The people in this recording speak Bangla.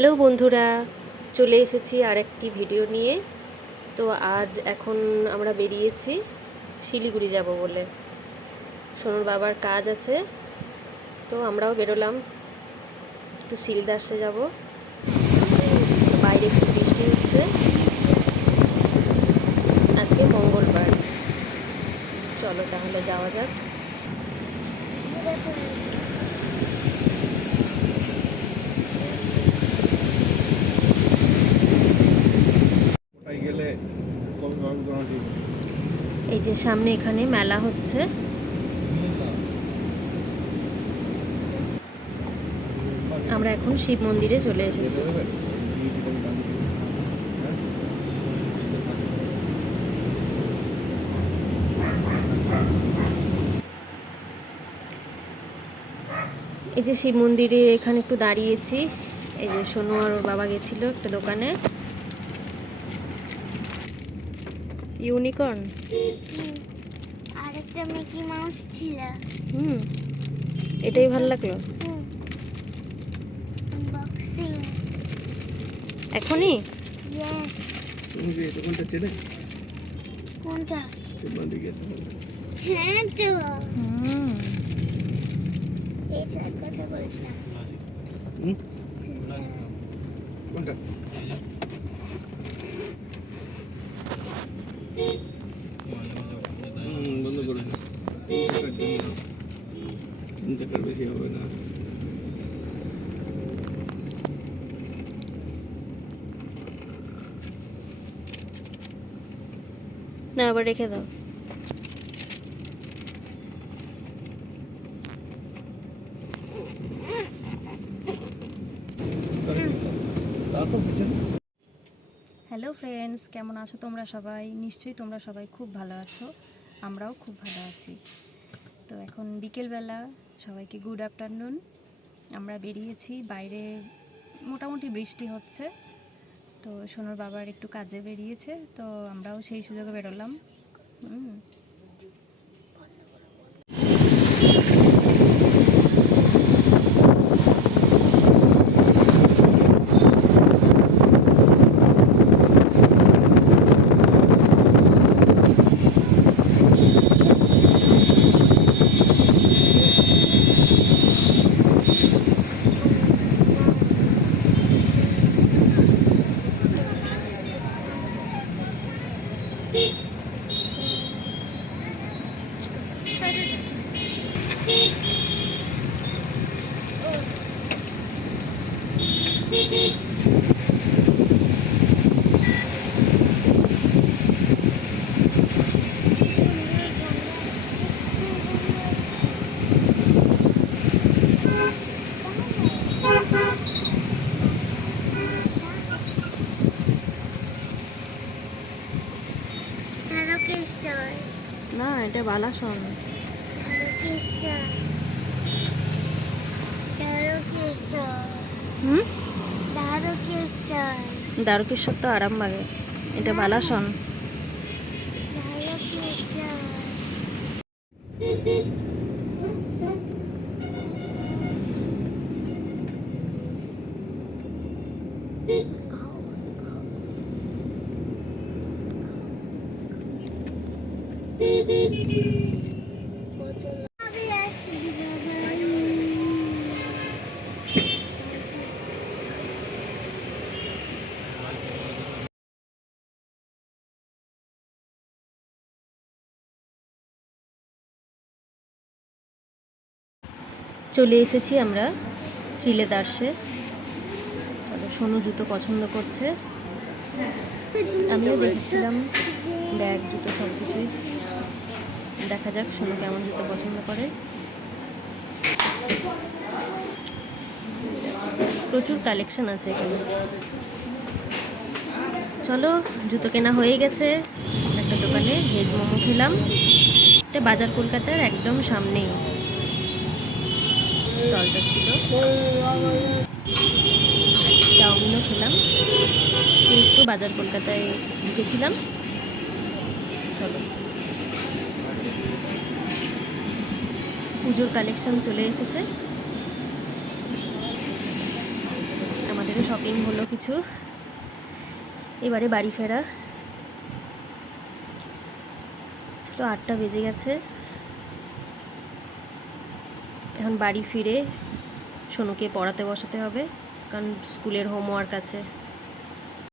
হ্যালো বন্ধুরা, চলে এসেছি আরেকটি ভিডিও নিয়ে। তো আজ এখন আমরা বেরিয়েছি শিলিগুড়ি যাব বলে। সোনুর বাবার কাজ আছে, তো আমরাও বেরোলাম, একটু শিলদাসে যাব। বাইরে একটু বৃষ্টি হচ্ছে, আজকে মঙ্গলবার। চলো তাহলে যাওয়া যাক। এই যে সামনে এখানে মেলা হচ্ছে। আমরা এখন শিব মন্দিরে চলে এসেছি। এই যে শিব মন্দিরে এখানে একটু দাঁড়িয়েছি। এই যে সোনু আর ওর বাবা গেছিল একটা দোকানে। ইউনিকর্ন আর একটা মিকি মাউস ছিল। এটাই ভালো লাগলো। আনবক্সিং এখনই ইয়েস। তুমি কি এটা কোনটা চেনে? কোনটা? তোমার দিকে হ্যাঁ তো এই চার কথা বলছিলাম। কোনটা? বন্ধ করে দাও। 3 টাকার বেশি হবে না। না, আবার রেখে দাও। হ্যালো ফ্রেন্ডস, কেমন আছো তোমরা সবাই? নিশ্চয়ই তোমরা সবাই খুব ভালো আছো, আমরাও খুব ভালো আছি। তো এখন বিকেলবেলা, সবাইকে গুড আফটারনুন। আমরা বেরিয়েছি, বাইরে মোটামুটি বৃষ্টি হচ্ছে। তো সোনুর বাবার একটু কাজে বেরিয়েছে, তো আমরাও সেই সুযোগে বেরোলাম। না, এটা বালাসন। দ্বারকেশ্বর তো আরামবাগে, এটা বালাসন। চলে এসেছি আমরা শ্রীলেদার্সে। সোনু জুতো পছন্দ করছে, আমিও দেখেছিলাম ব্যাগ, জুতো সব কিছুই। দেখা যাক সোনু কেমন জুতো পছন্দ করে। প্রচুর কালেকশন আছে এখানে। চলো, জুতো কেনা হয়ে গেছে। একটা দোকানে ভেজ মোমো খেলাম, এটা বাজার কলকাতার একদম সামনেই স্টলটা ছিল। চাউমিনও খেলাম, একটু বাজার কলকাতায় ঢুকেছিলাম। চলো, পুজোর কালেকশন চলে এসেছে, আমাদের থেকে শপিং হলো কিছু, এবারে বাড়ি ফেরা। চলো 8টা বেজে গেছে, এখন বাড়ি ফিরে সোনুকে পড়াতে বসাতে হবে, কারণ স্কুলের হোমওয়ার্ক আছে।